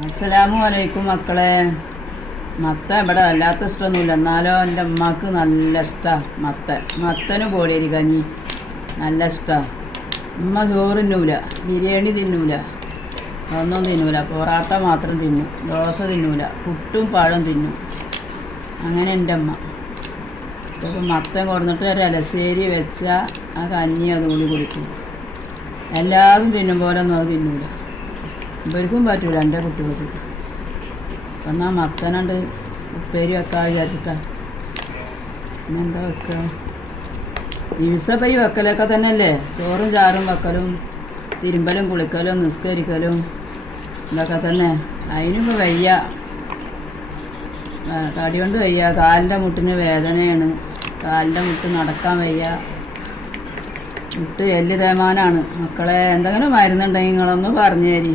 അസ്സലാമു അലൈക്കും മക്കളെ. മത്ത ഇവിടെ വല്ലാത്ത ഇഷ്ടമൊന്നുമില്ല. എന്നാലോ എന്റെ അമ്മയ്ക്ക് നല്ല ഇഷ്ടമാണ് മത്ത. മത്തന് പോലെയൊരു കഞ്ഞി. നല്ല ഇഷ്ടമാണ് ഉമ്മ ചോറ് തിന്നൂല. ബിരിയാണി തിന്നൂല. ഒന്നും തിന്നൂല. പൊറാട്ട മാത്രം തിന്നും. ദോശ തിന്നൂല. പുട്ടും പഴം തിന്നും. അങ്ങനെ എന്റെ അമ്മ ഇപ്പോൾ മത്തൻ കൊടുന്നിട്ട് ഒരു അലശ്ശേരി വെച്ചാൽ ആ കഞ്ഞി അതുകൂടി കുടിക്കും. എല്ലാവരും തിന്നും പോലെ ഒന്നും അത് തിന്നൂല. ഇവർക്കും പറ്റൂല എന്റെ കുട്ടികൾക്ക്. എന്നാൽ മത്തനുണ്ട് ഉപ്പേരി വെക്കാൻ വിചാരിച്ചിട്ടാ. പിന്നെന്താ വെക്കുക ദിവസം ഈ വെക്കലൊക്കെ തന്നെയല്ലേ? ചോറും ചാറും വെക്കലും തിരുമ്പലും കുളിക്കലും നിസ്കരിക്കലും ഇതൊക്കെ തന്നെ. അതിനിപ്പോൾ വയ്യ. തടി കൊണ്ട് വയ്യ. കാലിന്റെ മുട്ടിന് വേദനയാണ്. കാലിന്റെ മുട്ട് നടക്കാൻ വയ്യ. മുട്ട് എല്ല് തേമാനാണ് മക്കളെ എന്തെങ്കിലും മരുന്നുണ്ടെങ്കിൽ നിങ്ങളൊന്ന് പറഞ്ഞു തരി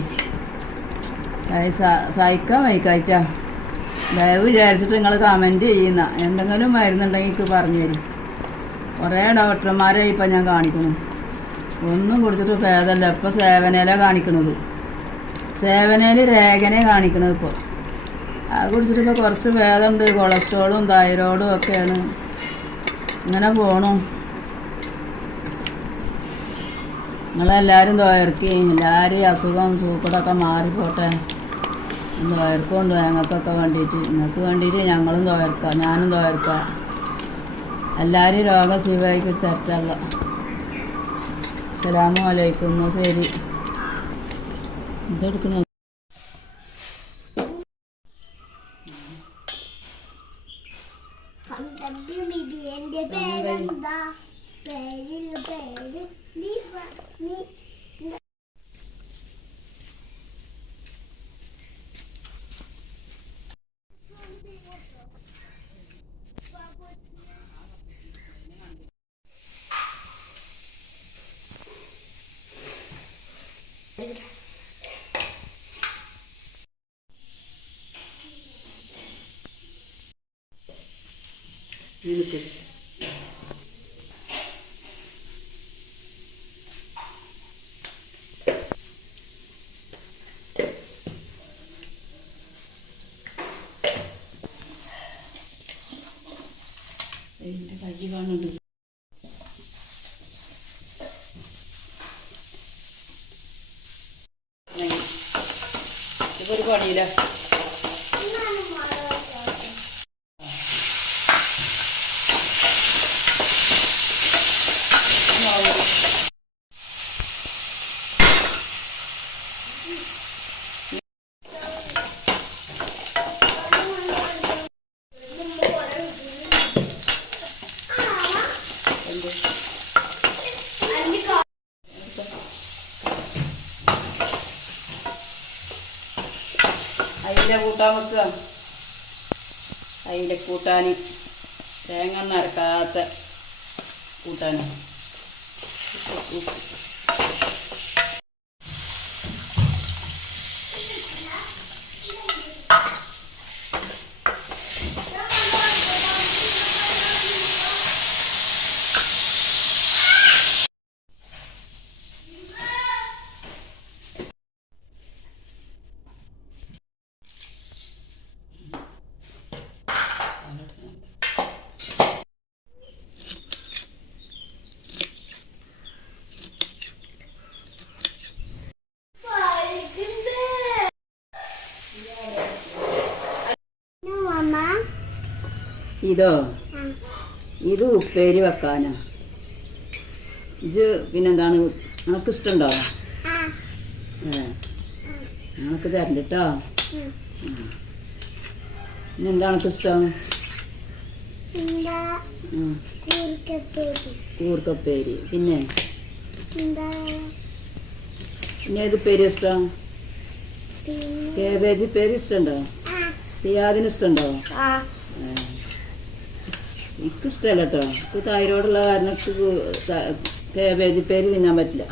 അത് സ- സഹിക്കാൻ വൈക്കായിട്ടാ ദയവ് വിചാരിച്ചിട്ട് നിങ്ങൾ കമന്റ് ചെയ്യുന്ന. എന്തെങ്കിലും മരുന്നുണ്ടെങ്കിൽ എനിക്ക് പറഞ്ഞു തരും. കുറേ ഡോക്ടർമാരെ ഇപ്പം ഞാൻ കാണിക്കുന്നു. ഒന്നും കുടിച്ചിട്ട് ഭേദമല്ല ഇപ്പം സേവനയില കാണിക്കണത്. സേവനയിൽ രേഖനെ കാണിക്കണത് ഇപ്പോൾ അത് കുടിച്ചിട്ട് ഇപ്പോൾ കുറച്ച് ഭേദമുണ്ട് കൊളസ്ട്രോളും തൈറോയിഡും ഒക്കെയാണ്. ഇങ്ങനെ പോണു. നിങ്ങളെല്ലാവരും തോയർക്കി എല്ലാവരും അസുഖം സൂക്കടൊക്കെ മാറിപ്പോട്ടെ. തോയർക്കുണ്ട് ഞങ്ങൾക്കൊക്കെ വേണ്ടിയിട്ട് നിങ്ങൾക്ക് വേണ്ടിയിട്ട് ഞങ്ങളും തോയർക്കാം ഞാനും തോയർക്കാം എല്ലാവരും രോഗം സീവായിക്ക് തരത്തല്ല അസ്സലാമു അലൈക്കും ശരി. ഇതെടുക്കണ? പേരെന്താ? പേരിൽ പേര്. എന്റെ കൈ കാണുന്നുണ്ട്. ഇതൊരു പണിയില്ല. അതിന്റെ കൂട്ടാൻ വെക്കുക. അതിന്റെ കൂട്ടാൻ തേങ്ങ നരക്കാത്ത കൂട്ടാൻ ഇതോ? ഇത് ഉപ്പേരി വെക്കാനാ. ഇത് പിന്നെന്താണ്? നിനക്ക് ഇഷ്ടമുണ്ടോ ആ തരണ്ടിട്ടോ? എന്താണ് തരണ്ട കേട്ടോ നിനക്ക് ഇഷ്ടം കൂർക്കപ്പേരി പിന്നെ? പിന്നെ ഏത് പേര് ഇഷ്ടം? കേബേജി പേര് ഇഷ്ടമുണ്ടോ സിയാദിന് ഇഷ്ടമുണ്ടോ ആ എനിക്ക് ഇഷ്ടമല്ല കേട്ടോ എനിക്ക് തൈറോയിഡുള്ള കാരണം പേര് തിന്നാൻ പറ്റില്ല.